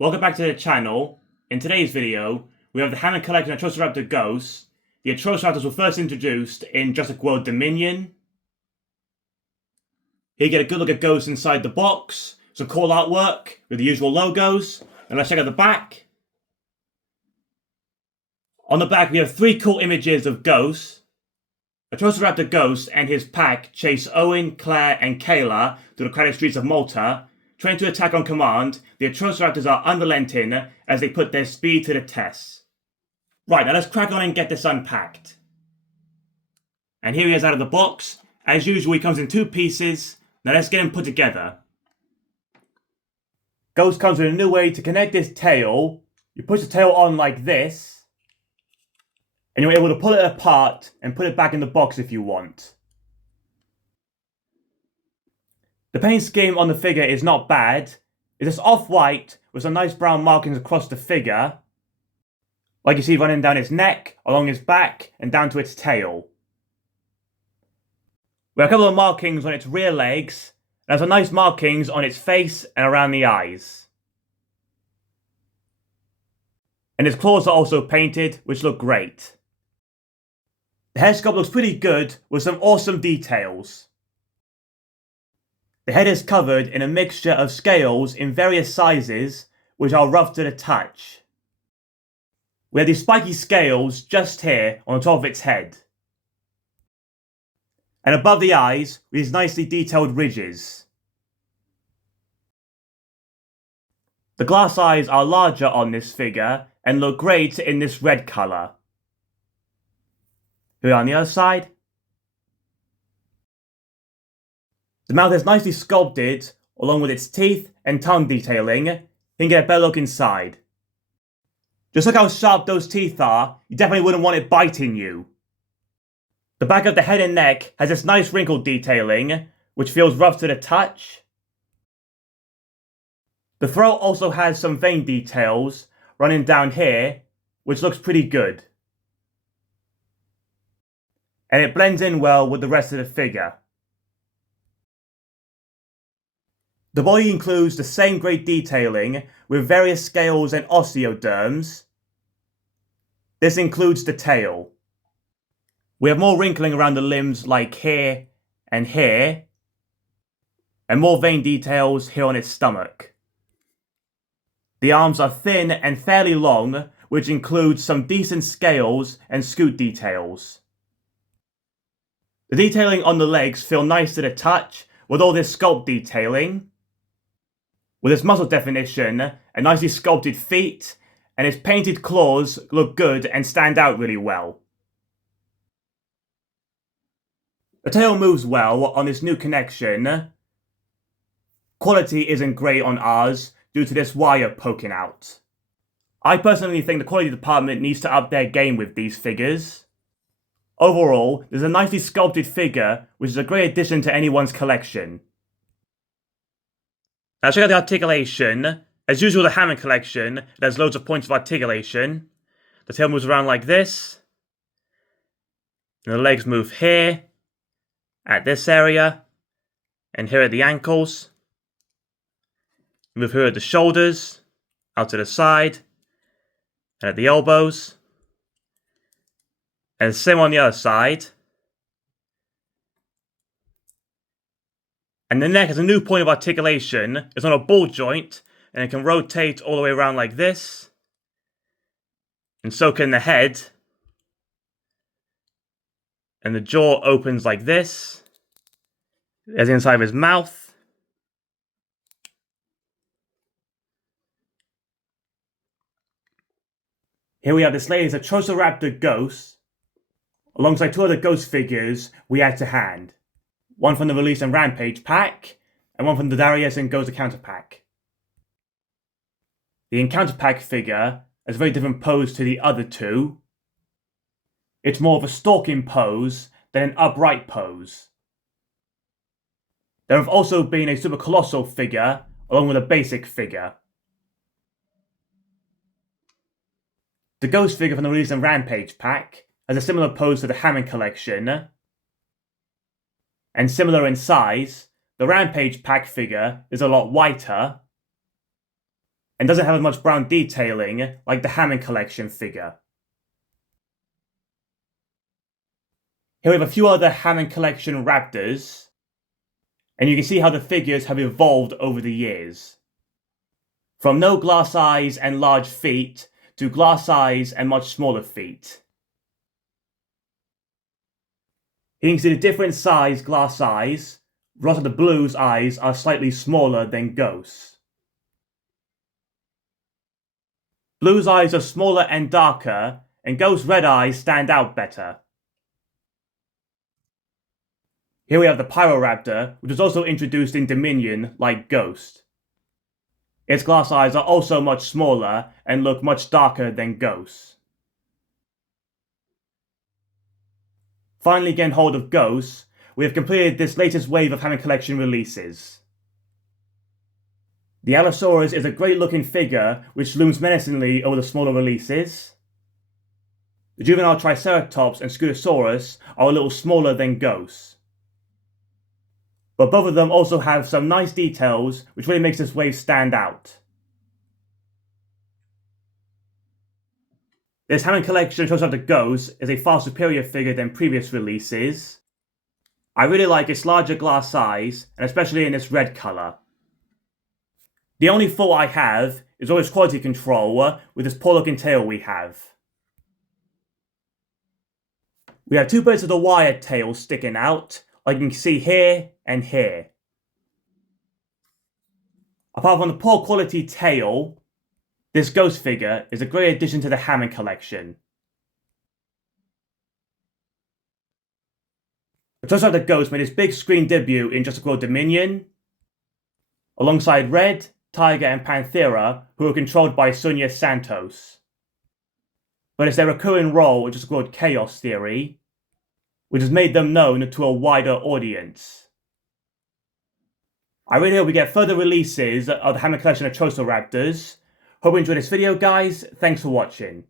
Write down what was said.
Welcome back to the channel. In today's video, we have the Hammond Collection Atrociraptor Ghost. The Atrociraptors were first introduced in Jurassic World Dominion. Here you get a good look at Ghost inside the box, some cool artwork with the usual logos, and let's check out the back. On the back we have three cool images of Ghost. Atrociraptor Ghost and his pack chase Owen, Claire, and Kayla through the crowded streets of Malta. Trained to attack on command, the Atrociraptors are unrelenting as they put their speed to the test. Right, now let's crack on and get this unpacked. And here he is out of the box. As usual, he comes in two pieces. Now let's get him put together. Ghost comes with a new way to connect his tail. You push the tail on like this, and you're able to pull it apart and put it back in the box if you want. The paint scheme on the figure is not bad. It's just off-white with some nice brown markings across the figure, like you see running down its neck, along its back, and down to its tail. We have a couple of markings on its rear legs, and some nice markings on its face and around the eyes. And its claws are also painted, which look great. The head sculpt looks pretty good, with some awesome details. The head is covered in a mixture of scales in various sizes, which are rough to the touch. We have these spiky scales just here on the top of its head. And above the eyes, we have these nicely detailed ridges. The glass eyes are larger on this figure and look great in this red colour. Here on the other side. The mouth is nicely sculpted, along with its teeth and tongue detailing. You can get a better look inside. Just look how sharp those teeth are, you definitely wouldn't want it biting you. The back of the head and neck has this nice wrinkled detailing, which feels rough to the touch. The throat also has some vein details running down here, which looks pretty good. And it blends in well with the rest of the figure. The body includes the same great detailing with various scales and osteoderms. This includes the tail. We have more wrinkling around the limbs like here, and more vein details here on its stomach. The arms are thin and fairly long, which includes some decent scales and scoot details. The detailing on the legs feel nice to the touch with all this sculpt detailing. With its muscle definition and nicely sculpted feet, and its painted claws look good and stand out really well. The tail moves well on this new connection. Quality isn't great on ours due to this wire poking out. I personally think the quality department needs to up their game with these figures. Overall, there's a nicely sculpted figure which is a great addition to anyone's collection. Now check out the articulation. As usual, the Hammond Collection, there's loads of points of articulation. The tail moves around like this. And the legs move here, at this area, and here at the ankles. Move here at the shoulders, out to the side, and at the elbows. And the same on the other side. And the neck has a new point of articulation. It's on a ball joint, and it can rotate all the way around like this. And so can the head. And the jaw opens like this. There's the inside of his mouth. Here we have this latest Atrociraptor Ghost, alongside two other Ghost figures we had to hand. One from the Release and Rampage pack, and one from the Darius and Ghost Encounter pack. The Encounter pack figure has a very different pose to the other two. It's more of a stalking pose than an upright pose. There have also been a Super Colossal figure, along with a basic figure. The Ghost figure from the Release and Rampage pack has a similar pose to the Hammond Collection, and similar in size. The Rampage pack figure is a lot whiter. and doesn't have as much brown detailing like the Hammond Collection figure. Here we have a few other Hammond Collection raptors, and you can see how the figures have evolved over the years. From no glass eyes and large feet, to glass eyes and much smaller feet. You can see the different size glass eyes, but also the Blue's eyes are slightly smaller than Ghost's. Blue's eyes are smaller and darker, and Ghost's red eyes stand out better. Here we have the Pyroraptor, which was also introduced in Dominion like Ghost. Its glass eyes are also much smaller and look much darker than Ghost's. Finally getting hold of Ghost, we have completed this latest wave of Hammond Collection releases. The Allosaurus is a great looking figure which looms menacingly over the smaller releases. The juvenile Triceratops and Scutosaurus are a little smaller than Ghost. But both of them also have some nice details which really makes this wave stand out. This Hammond Collection Atrociraptor Ghost is a far superior figure than previous releases. I really like its larger glass size, and especially in its red colour. The only fault I have is always quality control with this poor looking tail we have. We have two bits of the wire tail sticking out, like you can see here and here. Apart from the poor quality tail, this Ghost figure is a great addition to the Hammond Collection. Atrociraptor Ghost made its big screen debut in Jurassic World Dominion, alongside Red, Tiger and Panthera, who are controlled by Sonia Santos. But it's their recurring role in Jurassic World Chaos Theory, which has made them known to a wider audience. I really hope we get further releases of the Hammond Collection Atrociraptors. Hope you enjoyed this video guys, thanks for watching.